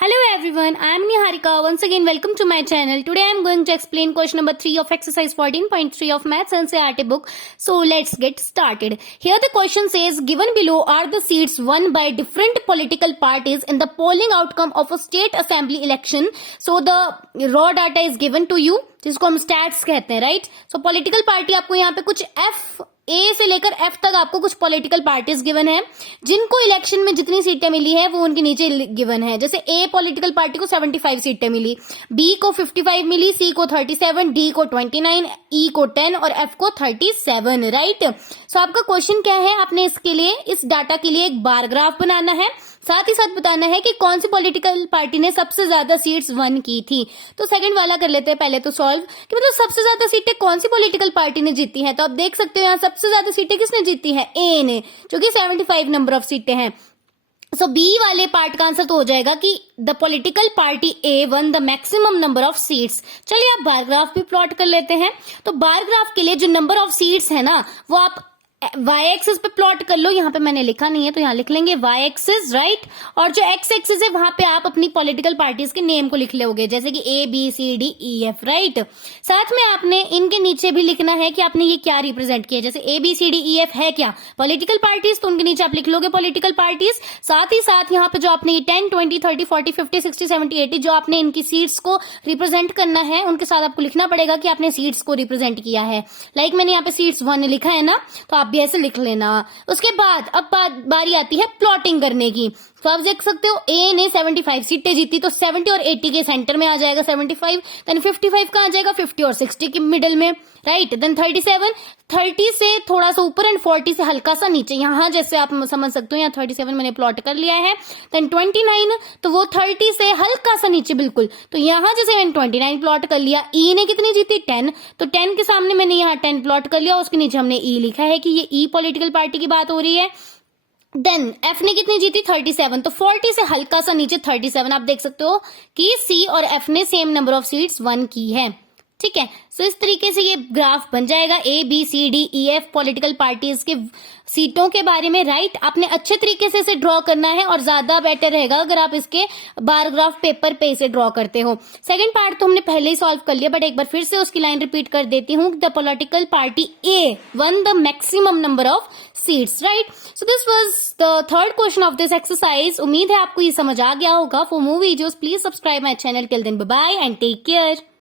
Hello everyone, I am Niharika. Once again, welcome to my channel. Today I am going to explain question number 3 of exercise 14.3 of Maths NCERT book. So let's get started. Here the question says, given below are the seats won by different political parties in the polling outcome of a state assembly election. So the raw data is given to you, जिसको हम stats कहते हैं, right. सो political party आपको यहाँ पे कुछ ए से लेकर एफ तक आपको कुछ पॉलिटिकल पार्टीज गिवन है, जिनको इलेक्शन में जितनी सीटें मिली है वो उनके नीचे गिवन है. जैसे ए पॉलिटिकल पार्टी को 75 सीटें मिली, बी को 55 मिली, सी को 37, डी को 29, ई को 10 और एफ को 37, राइट. सो आपका क्वेश्चन क्या है, आपने इसके लिए इस डाटा के लिए एक बार ग्राफ बनाना है, साथ ही साथ बताना है कि कौन सी पॉलिटिकल पार्टी ने सबसे ज्यादा सीट्स वन की थी. तो सेकंड वाला कर लेते हैं पहले तो सॉल्व, कि मतलब सबसे ज्यादा सीटें कौन सी पॉलिटिकल पार्टी ने जीती हैं. तो आप देख सकते हो यहाँ सबसे ज्यादा सीटें किसने जीती है, ए ने, जो कि 75 नंबर ऑफ सीटें हैं. सो बी वाले पार्ट का आंसर तो हो जाएगा कि the political party A one the maximum number of seats. चलिए आप बार ग्राफ भी प्लॉट कर लेते हैं. तो बार ग्राफ के लिए जो नंबर ऑफ सीट्स है ना, वो आप वाई एक्सिस पे प्लॉट कर लो. यहाँ पे मैंने लिखा नहीं है तो यहाँ लिख लेंगे वाई एक्सिस, राइट. और जो एक्स एक्सिस है वहां पे आप अपनी पॉलिटिकल पार्टीज के नेम को लिख लोगे, जैसे कि A B C D E F, right. साथ में आपने इनके नीचे भी लिखना है कि आपने ये क्या रिप्रेजेंट किया. जैसे A B C D E F है क्या, पॉलिटिकल पार्टीज, तो उनके नीचे आप लिख लोगे पॉलिटिकल पार्टीज. साथ ही साथ यहाँ पे जो आपने ये 10 20 30 40 50 60 70 80 जो आपने इनकी सीट्स को रिप्रेजेंट करना है, उनके साथ आपको लिखना पड़ेगा कि आपने सीट्स को रिप्रेजेंट किया है. लाइक मैंने यहाँ पे सीट्स 1 लिखा है ना, तो आप भी ऐसे लिख लेना. उसके बाद अब बारी आती है प्लॉटिंग करने की. तो आप देख सकते हो ए ने 75 सीटें जीती, तो 70 और 80 के सेंटर में आ जाएगा 75, देन 55 कहाँ आ जाएगा 50 और 60 के मिडिल में, राइट. देन 37 30 से थोड़ा सा ऊपर एंड 40 से हल्का सा नीचे, यहाँ जैसे आप समझ सकते हो यहाँ 37 मैंने प्लॉट कर लिया है. देन 29 तो वो 30 से हल्का सा नीचे बिल्कुल, तो यहाँ जैसे मैंने 29 प्लॉट कर लिया. ई ने कितनी जीती 10, तो 10 के सामने मैंने यहाँ 10 प्लॉट कर लिया, उसके नीचे हमने ई लिखा है कि ये ई पॉलिटिकल पार्टी की बात हो रही है. देन एफ ने कितनी जीती 37, तो 40 से हल्का सा नीचे 37. आप देख सकते हो कि सी और एफ ने same number of seats one की है, ठीक है. सो इस तरीके से ये ग्राफ बन जाएगा A B C D E F political parties के सीटों के बारे में, राइट. आपने अच्छे तरीके से इसे ड्रॉ करना है और ज्यादा बेटर रहेगा अगर आप इसके बार ग्राफ पेपर पे इसे ड्रॉ करते हो. सेकंड पार्ट तो हमने पहले ही सॉल्व कर लिया, बट एक बार फिर से उसकी लाइन रिपीट कर देती हूँ. The political party A one the maximum number of seats, right. So this was the third question of this exercise. उम्मीद है आपको ये समझ आ गया होगा. For more videos please subscribe my channel. Till then bye bye and take care.